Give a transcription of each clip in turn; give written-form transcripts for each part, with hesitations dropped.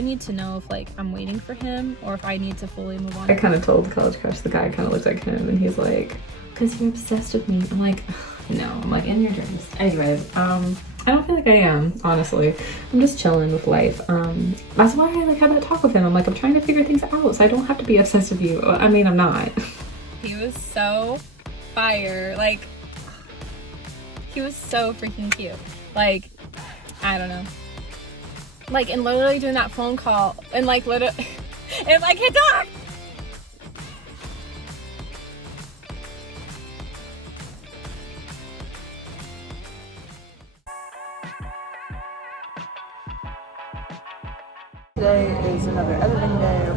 I need to know if like I'm waiting for him or if I need to fully move on. I kind of told College Crush, the guy kind of looked like him, and he's like, because you're obsessed with me. I'm like, no. I'm like, in your dreams. Anyways, I don't feel like I am, honestly. I'm just chilling with life. That's why I like had that talk with him. I'm like, I'm trying to figure things out so I don't have to be obsessed with you. I mean, I'm not. He was so fire. Like, he was so freaking cute. Like, I don't know. Like, and literally doing that phone call and like literally, and I can't talk. Today is another editing day.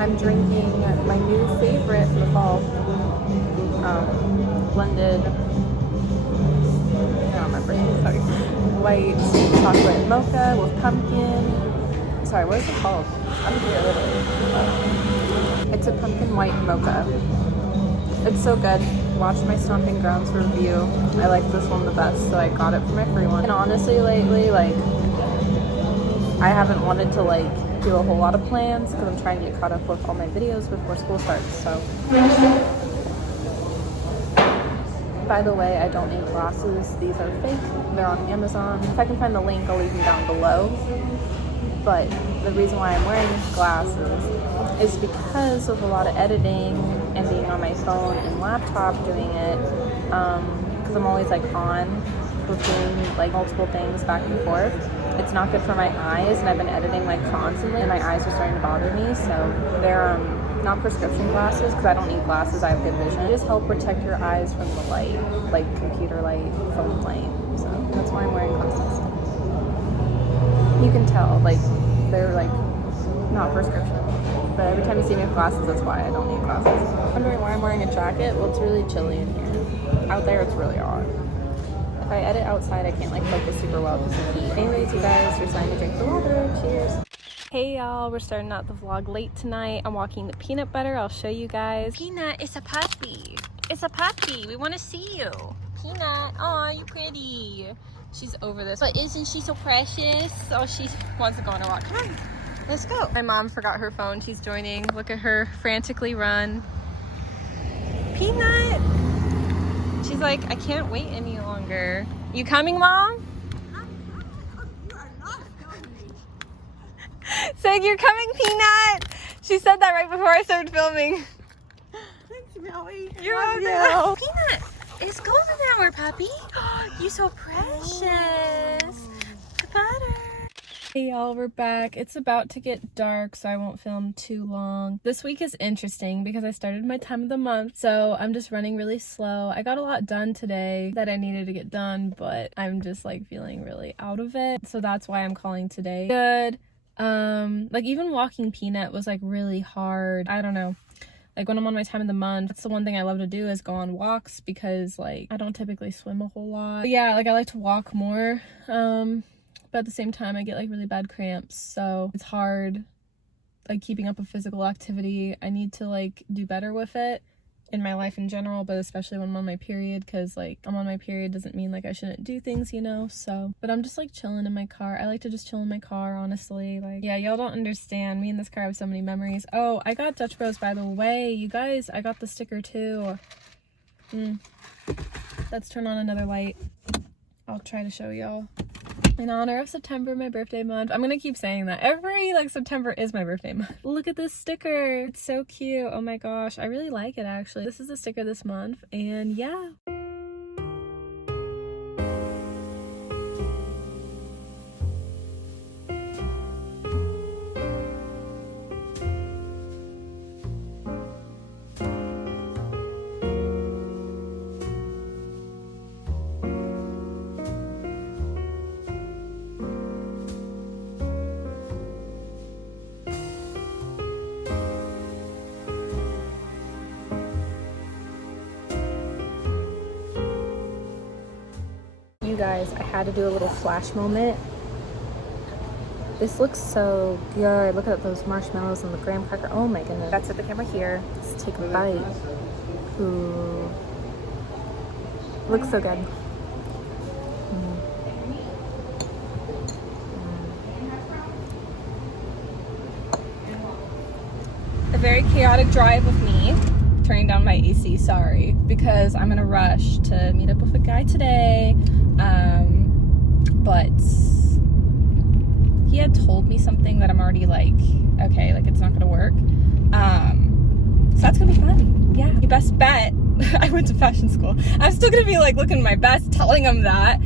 I'm drinking my new favorite for the fall, blended, I don't remember, sorry, white chocolate mocha with pumpkin. Sorry, what is it called? I'm here literally. It's a pumpkin white mocha. It's so good. Watch my Stomping Grounds review. I like this one the best, so I got it for my free one. And honestly, lately, like, I haven't wanted to like do a whole lot of plans because I'm trying to get caught up with all my videos before school starts. So, by the way, I don't need glasses. These are fake. They're on Amazon. If I can find the link, I'll leave them down below. But the reason why I'm wearing glasses is because of a lot of editing and being on my phone and laptop doing it, because I'm always like on doing like multiple things back and forth. It's not good for my eyes, and I've been editing like constantly and my eyes are starting to bother me. So they're not prescription glasses because I don't need glasses, I have good vision. They just help protect your eyes from the light, like computer light, phone light. So that's why I'm wearing glasses. You can tell, like, they're like not prescription, but every time you see me with glasses, that's why I don't need glasses. Wondering why I'm wearing a jacket? Well, it's really chilly in here. Out there, it's really hot. If I edit outside, I can't like focus super well because of heat. Anyways, you guys, we're starting to drink the water. Cheers. Hey y'all, we're starting out the vlog late tonight. I'm walking the peanut butter. I'll show you guys. Peanut, it's a puppy. It's a puppy. We want to see you. Peanut, aw, you pretty. She's over this, but isn't she so precious? Oh, she wants to go on a walk. Come on, let's go. My mom forgot her phone. She's joining. Look at her frantically run. Peanut. She's like, I can't wait any longer. You coming, Mom? Saying you're coming, Peanut. She said that right before I started filming. Thanks, Melly. You're welcome. Peanut, it's golden hour, puppy. You so precious. Butter. Hey y'all, we're back. It's about to get dark, so I won't film too long. This week is interesting because I started my time of the month, so I'm just running really slow. I got a lot done today that I needed to get done, but I'm just like feeling really out of it. So that's why I'm calling today good. Like even walking Peanut was like really hard. I don't know. Like when I'm on my time of the month, that's the one thing I love to do is go on walks because like I don't typically swim a whole lot. But yeah, like I like to walk more. But at the same time I get like really bad cramps, so it's hard like keeping up with physical activity. I need to like do better with it in my life in general, but especially when I'm on my period, because like I'm on my period doesn't mean like I shouldn't do things, you know. So but I'm just like chilling in my car. I like to just chill in my car, honestly. Like, yeah, y'all don't understand, me and this car have so many memories. Oh, I got Dutch Bros, by the way, you guys. I got the sticker too. Let's turn on another light. I'll try to show y'all. In honor of September, my birthday month. I'm gonna keep saying that. Every like September is my birthday month. Look at this sticker. It's so cute. Oh my gosh. I really like it actually. This is the sticker this month, and yeah. You guys, I had to do a little flash moment. This looks so good. Look at those marshmallows and the graham cracker. Oh my goodness. Let's set the camera here. Let's take a bite. Ooh. Looks so good. a very chaotic drive with me. Turning down my AC, sorry, because I'm in a rush to meet up with a guy today. But he had told me something that I'm already like, okay, like it's not gonna work. So that's gonna be fun. Yeah, your best bet. I went to fashion school. I'm still gonna be like looking my best, telling him that.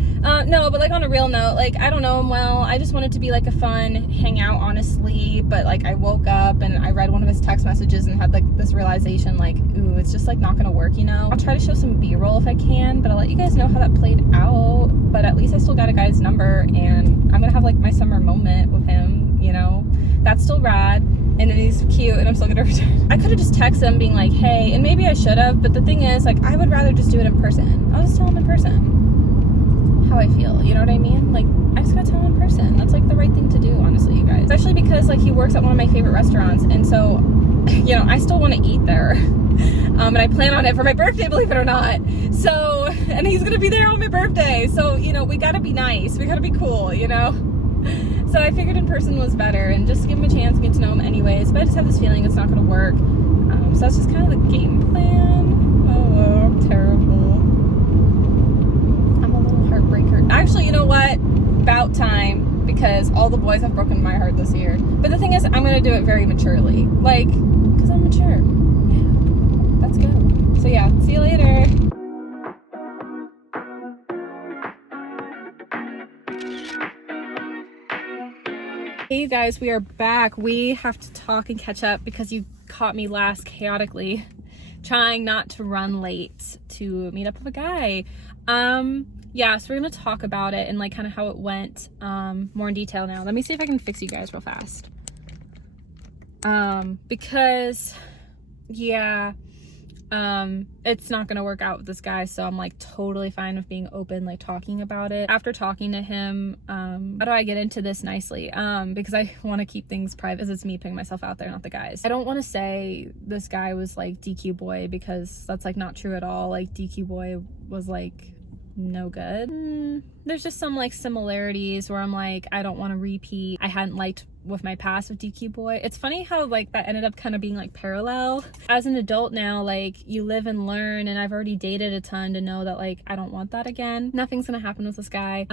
No, but like on a real note, like I don't know him well. I just wanted to be like a fun hangout, honestly. But like I woke up and I read one of his text messages and had like this realization, like, ooh, it's just like not gonna work, you know? I'll try to show some B-roll if I can, but I'll let you guys know how that played out. But at least I still got a guy's number, and I'm gonna have like my summer moment with him, you know? That's still rad. And he's cute, and I'm still gonna return. I could have just texted him being like, hey, and maybe I should have, but the thing is, like, I would rather just do it in person. I'll just tell him in person how I feel, you know what I mean? Like, I just gotta tell him in person. That's like the right thing to do, honestly, you guys. Especially because like he works at one of my favorite restaurants, and so, you know, I still want to eat there. And I plan on it for my birthday, believe it or not. So, and he's gonna be there on my birthday. So, you know, we gotta be nice. We gotta be cool, you know? So I figured in person was better, and just to give him a chance and get to know him anyways. But I just have this feeling it's not going to work. So that's just kind of the game plan. Oh, I'm terrible. I'm a little heartbreaker. Actually, you know what? About time, because all the boys have broken my heart this year. But the thing is, I'm going to do it very maturely. Like, because I'm mature. Yeah. Let's go. So yeah, see you later. Hey you guys, we are back. We have to talk and catch up because you caught me last chaotically trying not to run late to meet up with a guy. Yeah, so we're gonna talk about it and like kind of how it went more in detail now. Let me see if I can fix you guys real fast. Because yeah, it's not gonna work out with this guy, so I'm like totally fine with being open, like talking about it. After talking to him, how do I get into this nicely? Because I want to keep things private, because it's me putting myself out there, not the guys. I don't want to say this guy was like DQ boy, because that's like not true at all. Like DQ boy was like no good. There's just some like similarities where I'm like, I don't want to repeat. I hadn't liked with my past with DQ boy. It's funny how like that ended up kind of being like parallel. As an adult now, like you live and learn, and I've already dated a ton to know that like I don't want that again. Nothing's gonna happen with this guy.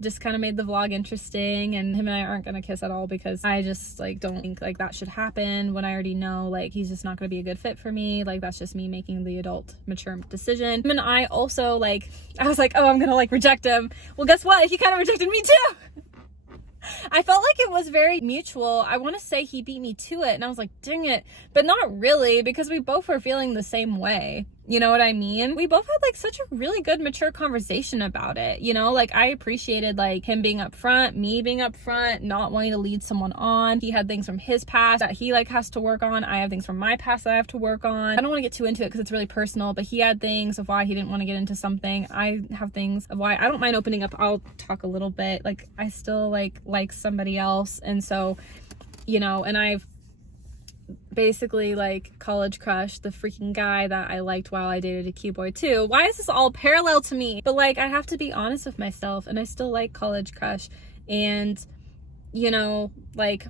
Just kind of made the vlog interesting, and him and I aren't gonna kiss at all because I just like don't think like that should happen when I already know like he's just not gonna be a good fit for me. Like that's just me making the adult mature decision. And I also like, I was like, oh, I'm gonna like reject him. Well, guess what? He kind of rejected me too. I felt like it was very mutual. I want to say he beat me to it, and I was like, dang it. But not really, because we both were feeling the same way. You know what I mean? We both had like such a really good mature conversation about it. You know, like I appreciated like him being upfront, me being upfront, not wanting to lead someone on. He had things from his past that he like has to work on. I have things from my past that I have to work on. I don't want to get too into it because it's really personal, but he had things of why he didn't want to get into something. I have things of why I don't mind opening up. I'll talk a little bit. Like I still like somebody else, and so, you know, and I've basically like college crush the freaking guy that I liked while I dated a Q boy too. Why is this all parallel to me? But like I have to be honest with myself, and I still like college crush, and you know, like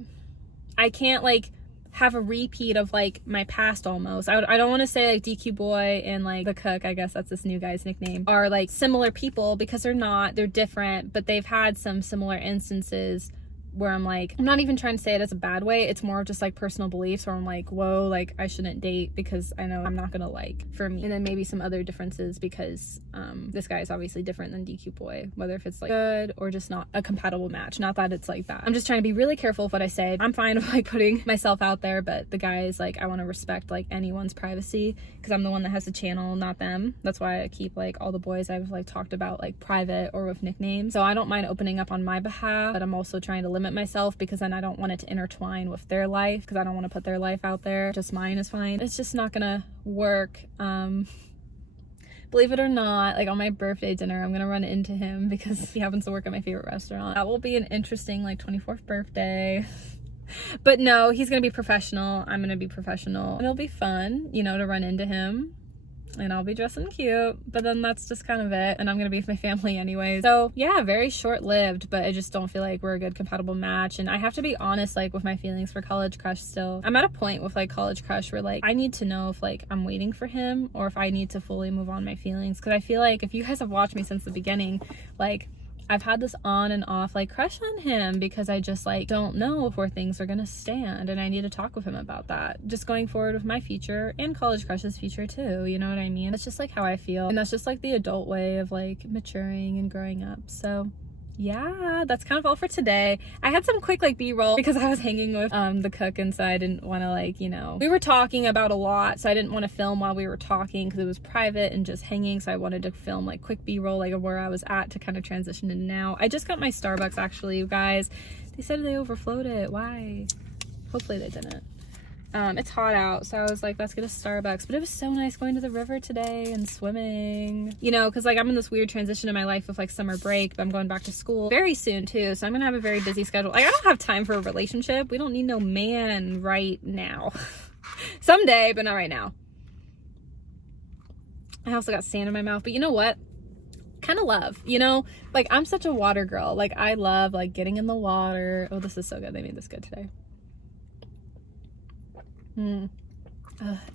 I can't like have a repeat of like my past almost. I don't want to say like DQ boy and like the cook, I guess that's this new guy's nickname, are like similar people, because they're not. They're different, but they've had some similar instances where I'm like, I'm not even trying to say it as a bad way. It's more of just like personal beliefs where I'm like, whoa, like I shouldn't date because I know I'm not gonna like for me. And then maybe some other differences because this guy is obviously different than DQ boy, whether if it's like good or just not a compatible match. Not that it's like that. I'm just trying to be really careful with what I say. I'm fine with like putting myself out there, but the guy is like, I want to respect like anyone's privacy because I'm the one that has the channel, not them. That's why I keep like all the boys I've like talked about like private or with nicknames. So I don't mind opening up on my behalf, but I'm also trying to limit myself because then I don't want it to intertwine with their life, because I don't want to put their life out there. Just mine is fine. It's just not gonna work. Believe it or not, like on my birthday dinner, I'm gonna run into him because he happens to work at my favorite restaurant. That will be an interesting like 24th birthday. But no, he's gonna be professional. I'm gonna be professional. And it'll be fun, you know, to run into him. and I'll be dressing cute, but then that's just kind of it, and I'm gonna be with my family anyways. So yeah, very short-lived, but I just don't feel like we're a good compatible match. And I have to be honest, like, with my feelings for college crush still. I'm at a point with like college crush where like I need to know if like I'm waiting for him or if I need to fully move on my feelings, because I feel like if you guys have watched me since the beginning, like I've had this on and off like crush on him because I just like don't know where things are gonna stand, and I need to talk with him about that, just going forward with my future and college crush's future too, you know what I mean? That's just like how I feel, and that's just like the adult way of like maturing and growing up. So yeah, that's kind of all for today. I had some quick like b-roll because I was hanging with the cook, and so I didn't want to like, you know, we were talking about a lot, so I didn't want to film while we were talking because it was private and just hanging, so I wanted to film like quick b-roll like of where I was at to kind of transition in now. I just got my Starbucks actually, you guys. They said they overflowed it. Why? Hopefully they didn't. It's hot out, so I was like, let's get a Starbucks. But it was so nice going to the river today and swimming, you know, because like I'm in this weird transition in my life with like summer break, but I'm going back to school very soon too, so I'm gonna have a very busy schedule. Like I don't have time for a relationship. We don't need no man right now. Someday, but not right now. I also got sand in my mouth, but you know what? Kind of love, you know, like I'm such a water girl. Like I love like getting in the water. Oh, this is so good. They made this good today.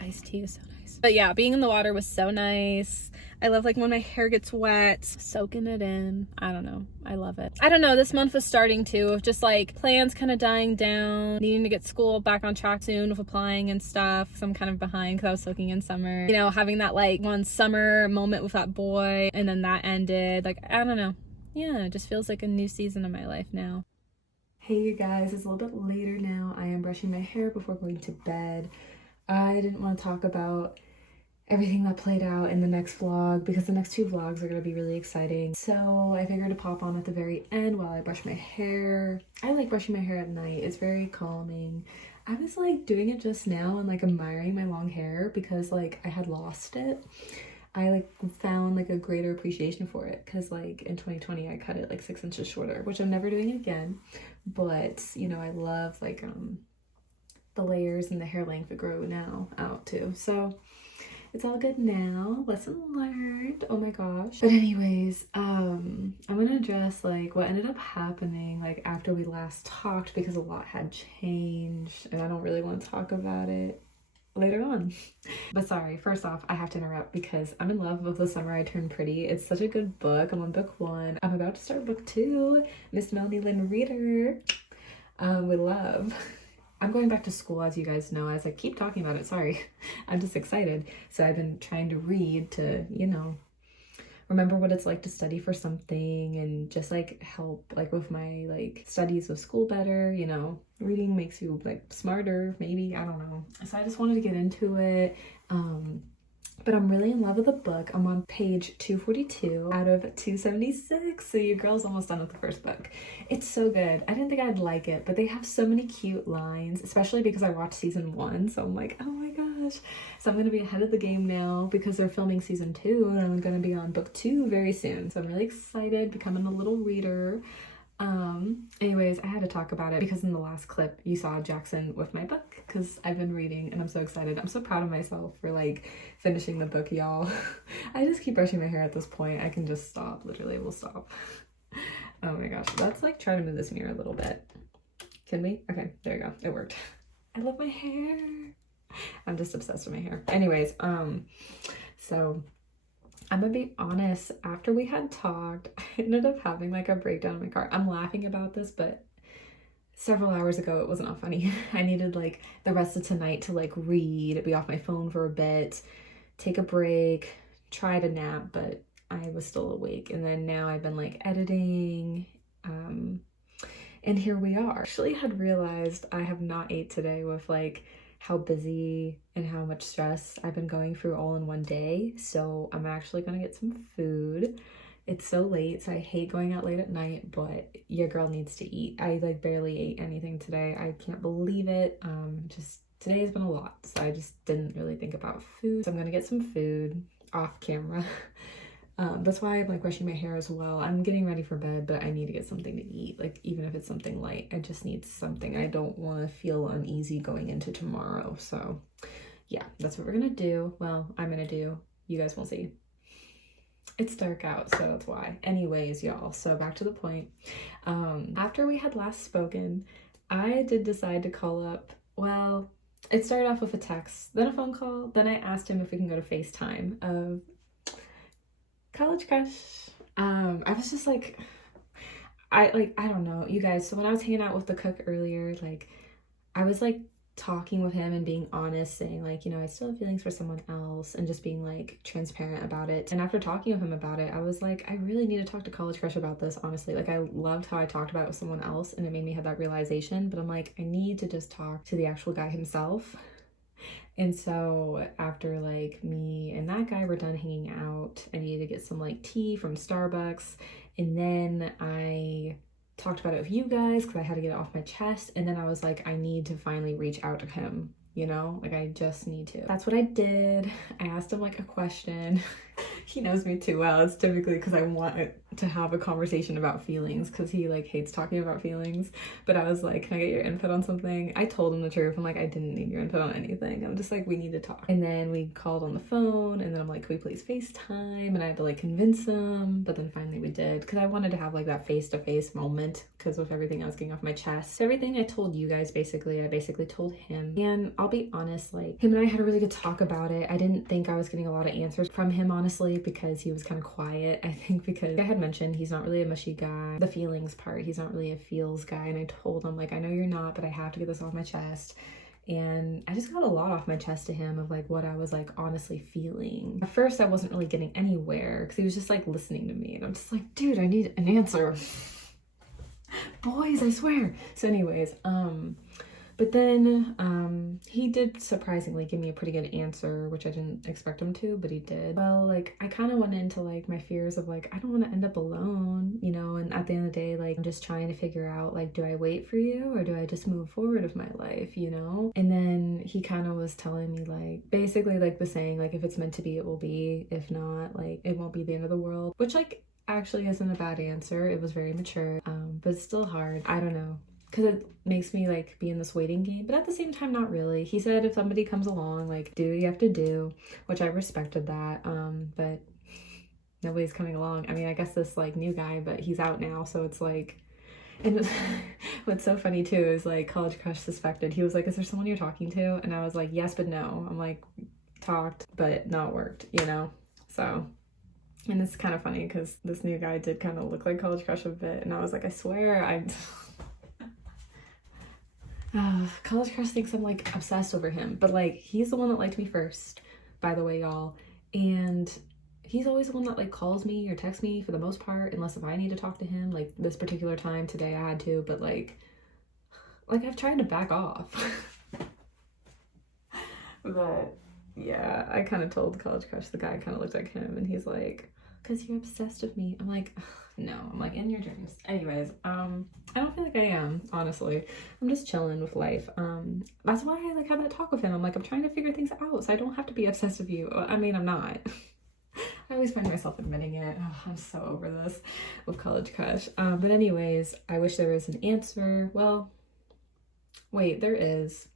Iced tea is so nice. But yeah, being in the water was so nice. I love like when my hair gets wet, soaking it in. I don't know, I love it. I don't know, this month was starting too of just like plans kind of dying down, needing to get school back on track soon with applying and stuff, so I'm kind of behind because I was soaking in summer, you know, having that like one summer moment with that boy, and then that ended. Like I don't know, yeah, it just feels like a new season of my life now. Hey you guys, it's a little bit later now. I am brushing my hair before going to bed. I didn't want to talk about everything that played out in the next vlog because the next two vlogs are going to be really exciting. So I figured to pop on at the very end while I brush my hair. I like brushing my hair at night. It's very calming. I was like doing it just now and like admiring my long hair because like I had lost it. I like found like a greater appreciation for it because like in 2020 I cut it like 6 inches shorter, which I'm never doing again. But you know, I love like the layers and the hair length that grow now out too. So it's all good now. Lesson learned. Oh my gosh. But anyways, I'm gonna address like what ended up happening like after we last talked because a lot had changed and I don't really want to talk about it later on. But sorry, first off, I have to interrupt because I'm in love with The Summer I Turned Pretty. It's such a good book. I'm on book 1. I'm about to start book 2. Miss Melanie Lynn Reader. With love. I'm going back to school, as you guys know, as I keep talking about it. Sorry, I'm just excited. So I've been trying to read to, you know, remember what it's like to study for something and just like help like with my like studies of school better, you know. Reading makes you like smarter, maybe, I don't know. So I just wanted to get into it. But I'm really in love with the book. I'm on page 242 out of 276. So your girl's almost done with the first book. It's so good. I didn't think I'd like it, but they have so many cute lines, especially because I watched season 1. So I'm like, oh my gosh. So I'm going to be ahead of the game now because they're filming season 2 and I'm going to be on book 2 very soon. So I'm really excited, becoming a little reader. Anyways, I had to talk about it because in the last clip you saw Jackson with my book because I've been reading and I'm so excited. I'm so proud of myself for like finishing the book, y'all. I just keep brushing my hair at this point. I can just stop, literally will stop. Oh my gosh, let's like try to move this mirror a little bit. Can we? Okay, there you go, it worked. I love my hair. I'm just obsessed with my hair. Anyways, so I'm gonna be honest, after we had talked, I ended up having like a breakdown in my car. I'm laughing about this, but several hours ago it was not funny. I needed like the rest of tonight to like read, be off my phone for a bit, take a break, try to nap, but I was still awake. And then now I've been like editing, and here we are. I actually had realized I have not ate today with like how busy and how much stress I've been going through all in one day. So I'm actually gonna get some food. It's so late, so I hate going out late at night, but your girl needs to eat. I like barely ate anything today. I can't believe it. Just today has been a lot, so I just didn't really think about food. So I'm gonna get some food off camera. That's why I'm like brushing my hair as well. I'm getting ready for bed, but I need to get something to eat. Like even if it's something light, I just need something. I don't want to feel uneasy going into tomorrow. So yeah, that's what we're gonna do. Well, I'm gonna do. you guys won't see. It's dark out, so that's why. Anyways, y'all, so back to the point. After we had last spoken, I did decide to call up. Well, it started off with a text, then a phone call, then I asked him if we can go to FaceTime of college crush. I was just like, I don't know, you guys. So when I was hanging out with the cook earlier, like, I was like talking with him and being honest, saying like, you know, I still have feelings for someone else, and just being like transparent about it. And after talking with him about it, I was like, I really need to talk to college crush about this, honestly. Like, I loved how I talked about it with someone else and it made me have that realization, but I'm like, I need to just talk to the actual guy himself. And so after like me and that guy were done hanging out, I needed to get some like tea from Starbucks, and then I talked about it with you guys because I had to get it off my chest. And then I was like, I need to finally reach out to him, you know, like I just need to. That's what I did. I asked him like a question. He knows me too well. It's typically because I want to have a conversation about feelings, because he like hates talking about feelings. But I was like, can I get your input on something? I told him the truth. I'm like, I didn't need your input on anything. I'm just like, we need to talk. And then we called on the phone, and then I'm like, can we please FaceTime? And I had to like convince him, but then finally we did, because I wanted to have like that face-to-face moment, because with everything I was getting off my chest. So everything I told you guys, basically, I basically told him. And I'll be honest, like, him and I had a really good talk about it. I didn't think I was getting a lot of answers from him, honestly, because he was kind of quiet. I think because I had mentioned he's not really a mushy guy. The feelings part, he's not really a feels guy. And I told him like, I know you're not, but I have to get this off my chest. And I just got a lot off my chest to him of like what I was like honestly feeling. At first I wasn't really getting anywhere because he was just like listening to me, and I'm just like, dude, I need an answer. Boys, I swear. So anyways, but then he did surprisingly give me a pretty good answer, which I didn't expect him to, but he did. Well, like, I kind of went into like my fears of like, I don't want to end up alone, you know, and at the end of the day, like, I'm just trying to figure out like, do I wait for you or do I just move forward with my life, you know? And then he kind of was telling me like, basically like the saying, like, if it's meant to be, it will be. If not, like, it won't be the end of the world, which like actually isn't a bad answer. It was very mature, but it's still hard. I don't know, because it makes me like be in this waiting game, but at the same time, not really. He said if somebody comes along, like, do what you have to do, which I respected that, but nobody's coming along. I mean, I guess this like new guy, but he's out now, so it's like, and what's so funny too is like college crush suspected. He was like, is there someone you're talking to? And I was like, yes, but no. I'm like, talked, but not worked, you know? So, and it's kind of funny because this new guy did kind of look like college crush a bit, and I was like, I swear college crush thinks I'm like obsessed over him, but like he's the one that liked me first, by the way, y'all. And he's always the one that like calls me or texts me for the most part, unless if I need to talk to him. Like this particular time today I had to, but like I've tried to back off. But yeah, I kind of told college crush the guy kind of looked like him, and he's like, because you're obsessed with me. I'm like, no, I'm like, in your dreams. Anyways, I don't feel like I am, honestly. I'm just chilling with life. That's why I like had that talk with him. I'm like, I'm trying to figure things out so I don't have to be obsessed with you. I mean, I'm not. I always find myself admitting it. Oh, I'm so over this with college crush. But anyways, I wish there was an answer. Well, wait, there is.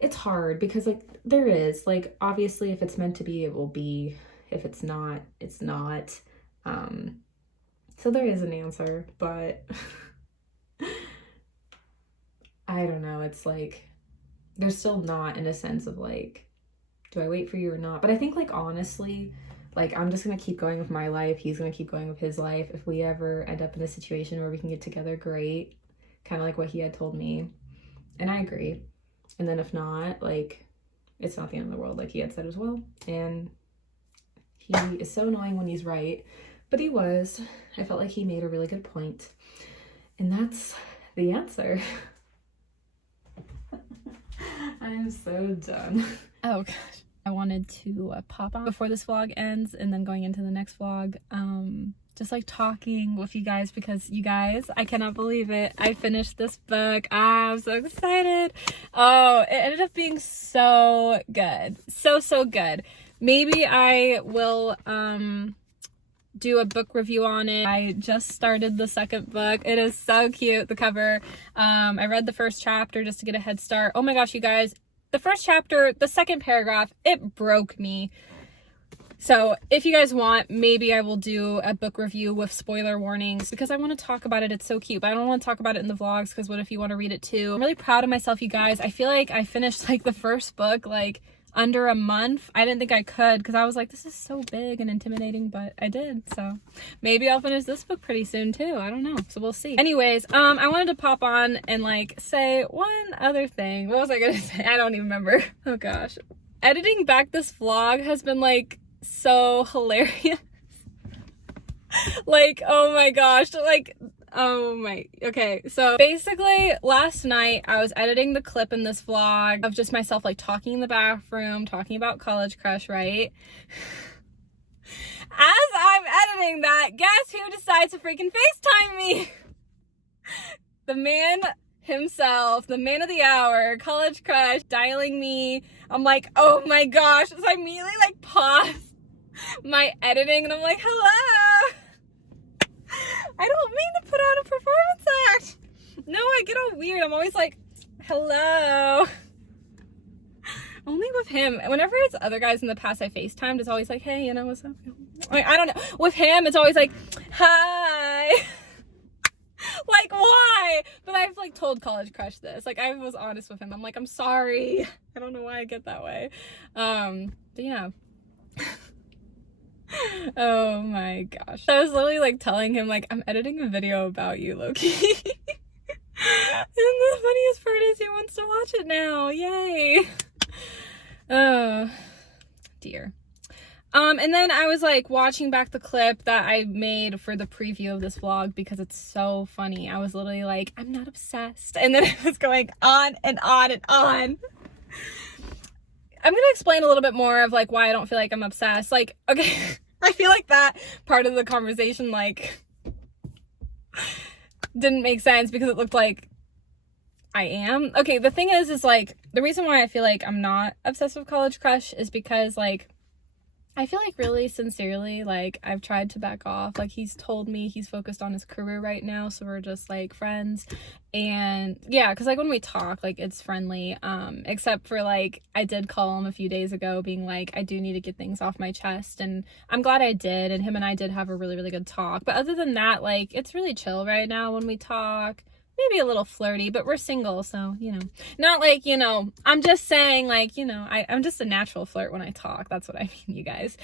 It's hard because like there is, like, obviously if it's meant to be, it will be. If it's not, it's not. So there is an answer, but I don't know. It's like, there's still not, in a sense of like, do I wait for you or not? But I think like, honestly, like I'm just gonna keep going with my life. He's gonna keep going with his life. If we ever end up in a situation where we can get together, great. Kind of like what he had told me. And I agree. And then if not, like, it's not the end of the world, like he had said as well. And he is so annoying when he's right, but he was. I felt like he made a really good point. And that's the answer. I am so done. Oh gosh. I wanted to pop on before this vlog ends and then going into the next vlog. Just like talking with you guys, because you guys, I cannot believe it. I finished this book. I'm so excited. Oh, it ended up being so good. So good. Maybe I will do a book review on it. I just started the second book. It is so cute, the cover. I read the first chapter just to get a head start. Oh my gosh, you guys. The first chapter, the second paragraph, it broke me. So if you guys want, maybe I will do a book review with spoiler warnings because I want to talk about it. It's so cute, but I don't want to talk about it in the vlogs because what if you want to read it too? I'm really proud of myself, you guys. I feel like I finished like the first book like under a month. I didn't think I could because I was like, this is so big and intimidating, but I did. So maybe I'll finish this book pretty soon too. I don't know. So we'll see. Anyways, I wanted to pop on and like say one other thing. What was I gonna say? I don't even remember. Oh gosh. Editing back this vlog has been like so hilarious. Like, oh my gosh, like, oh my, okay, so basically last night I was editing the clip in this vlog of just myself like talking in the bathroom, talking about College Crush, right? As I'm editing that, guess who decides to freaking FaceTime me? The man himself, the man of the hour, College Crush, dialing me. I'm like, oh my gosh, so I immediately like pause my editing and I'm like, hello. I don't mean to put on a performance act. No, I get all weird. I'm always like, hello. Only with him. Whenever it's other guys in the past I FaceTimed, it's always like, hey, you know, what's up? Like, I don't know. With him, it's always like, hi. Like, why? But I've like told College Crush this. Like, I was honest with him. I'm like, I'm sorry. I don't know why I get that way. But yeah. Oh my gosh. I was literally like telling him like, I'm editing a video about you, Loki. And the funniest part is he wants to watch it now. Yay. Oh dear. And then I was like watching back the clip that I made for the preview of this vlog because it's so funny. I was literally like, I'm not obsessed. And then it was going on and on and on. I'm gonna explain a little bit more of like why I don't feel like I'm obsessed. Like, okay, I feel like that part of the conversation like didn't make sense because it looked like I am. Okay, the thing is like the reason why I feel like I'm not obsessed with College Crush is because like I feel like really sincerely like I've tried to back off. Like he's told me he's focused on his career right now, so we're just like friends. And yeah, because like when we talk like it's friendly, except for like I did call him a few days ago being like I do need to get things off my chest, and I'm glad I did, and him and I did have a really good talk. But other than that, like it's really chill right now when we talk. Maybe a little flirty, but we're single, so, you know, not like, you know, I'm just saying like, you know, I'm just a natural flirt when I talk. That's what I mean, you guys.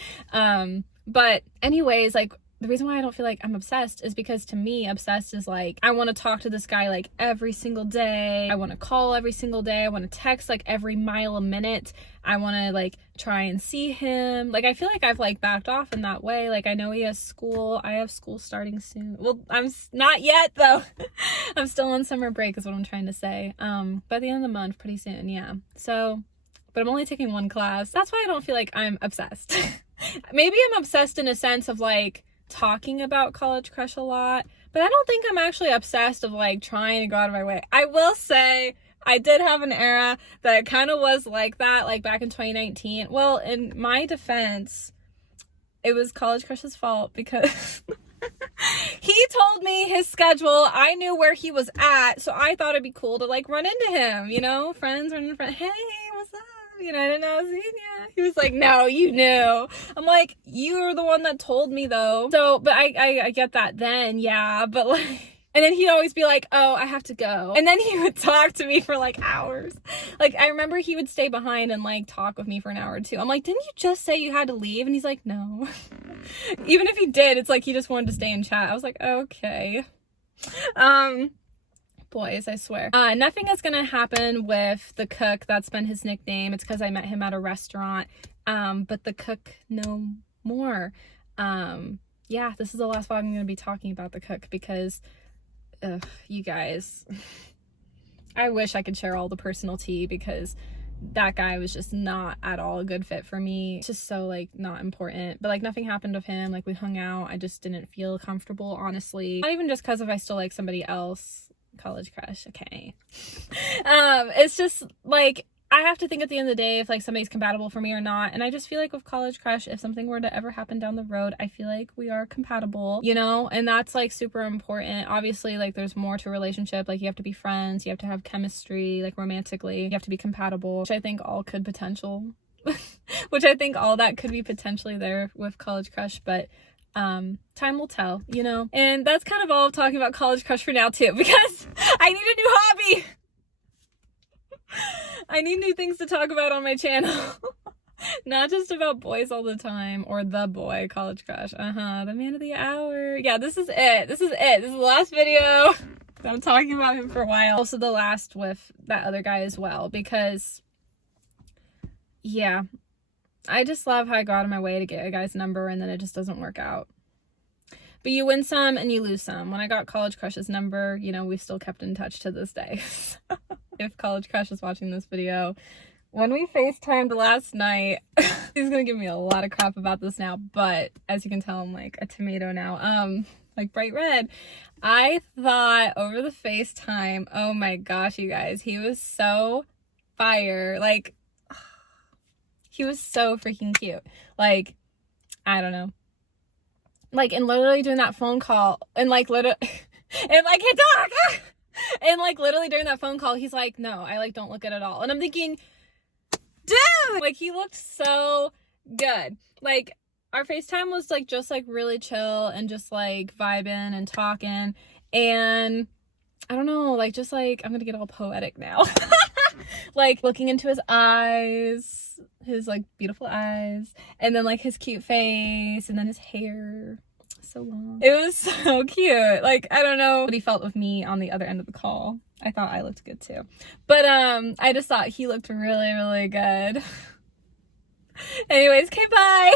But anyways, like the reason why I don't feel like I'm obsessed is because to me, obsessed is like, I want to talk to this guy like every single day. I want to call every single day. I want to text like every mile a minute. I want to like try and see him. Like, I feel like I've like backed off in that way. Like, I know he has school. I have school starting soon. Well, I'm not yet though. I'm still on summer break is what I'm trying to say. By the end of the month, pretty soon. Yeah. So, but I'm only taking one class. That's why I don't feel like I'm obsessed. Maybe I'm obsessed in a sense of like talking about College Crush a lot, but I don't think I'm actually obsessed of like trying to go out of my way. I will say I did have an era that kind of was like that, like back in 2019. Well, in my defense, it was College Crush's fault because he told me his schedule. I knew where he was at, so I thought it'd be cool to like run into him, you know, friends running in front. Hey, what's up? You know, I didn't know I was seeing you. He was like, no, you knew. I'm like, you were the one that told me though. So, but I get that then, yeah, but like, and then he'd always be like, oh, I have to go. And then he would talk to me for like hours. Like, I remember he would stay behind and like talk with me for an hour or two. I'm like, didn't you just say you had to leave? And he's like, no. Even if he did, it's like he just wanted to stay and chat. I was like, okay. Boys, I swear. Nothing is gonna happen with the cook. That's been his nickname. It's because I met him at a restaurant. But the cook no more. Yeah, this is the last vlog I'm gonna be talking about the cook because you guys, I wish I could share all the personal tea because that guy was just not at all a good fit for me. It's just so like not important, but like nothing happened with him. Like we hung out. I just didn't feel comfortable, honestly. Not even just because if I still like somebody else. College Crush, okay. It's just like I have to think at the end of the day if like somebody's compatible for me or not, and I just feel like with College Crush, if something were to ever happen down the road, I feel like we are compatible, you know, and that's like super important. Obviously, like there's more to a relationship. Like you have to be friends, you have to have chemistry, like romantically, you have to be compatible, which I think all could potential which I think all that could be potentially there with College Crush, but time will tell, you know. And that's kind of all talking about College Crush for now too, because I need a new hobby. I need new things to talk about on my channel. Not just about boys all the time, or the boy College Crush. The man of the hour. Yeah, this is it. This is the last video. I'm talking about him for a while. Also the last with that other guy as well, because yeah, I just love how I go out of my way to get a guy's number and then it just doesn't work out. But you win some and you lose some. When I got College Crush's number, you know, we still kept in touch to this day. If College Crush is watching this video, when we FaceTimed last night, he's gonna give me a lot of crap about this now, but as you can tell, I'm like a tomato now, like bright red. I thought over the FaceTime, oh my gosh, you guys, he was so fire. Like, he was so freaking cute. Like, I don't know. Like, and literally doing that phone call, and like literally, and like, hey dog! And like literally during that phone call, he's like, no, I like don't look at it at all. And I'm thinking, dude, like he looked so good. Like our FaceTime was like just like really chill and just like vibing and talking, and I don't know, like just like I'm gonna get all poetic now. Like looking into his eyes, his like beautiful eyes, and then like his cute face, and then his hair so long. It was so cute. Like I don't know what he felt with me on the other end of the call. I thought I looked good too, but I just thought he looked really, really good. Anyways, okay, bye.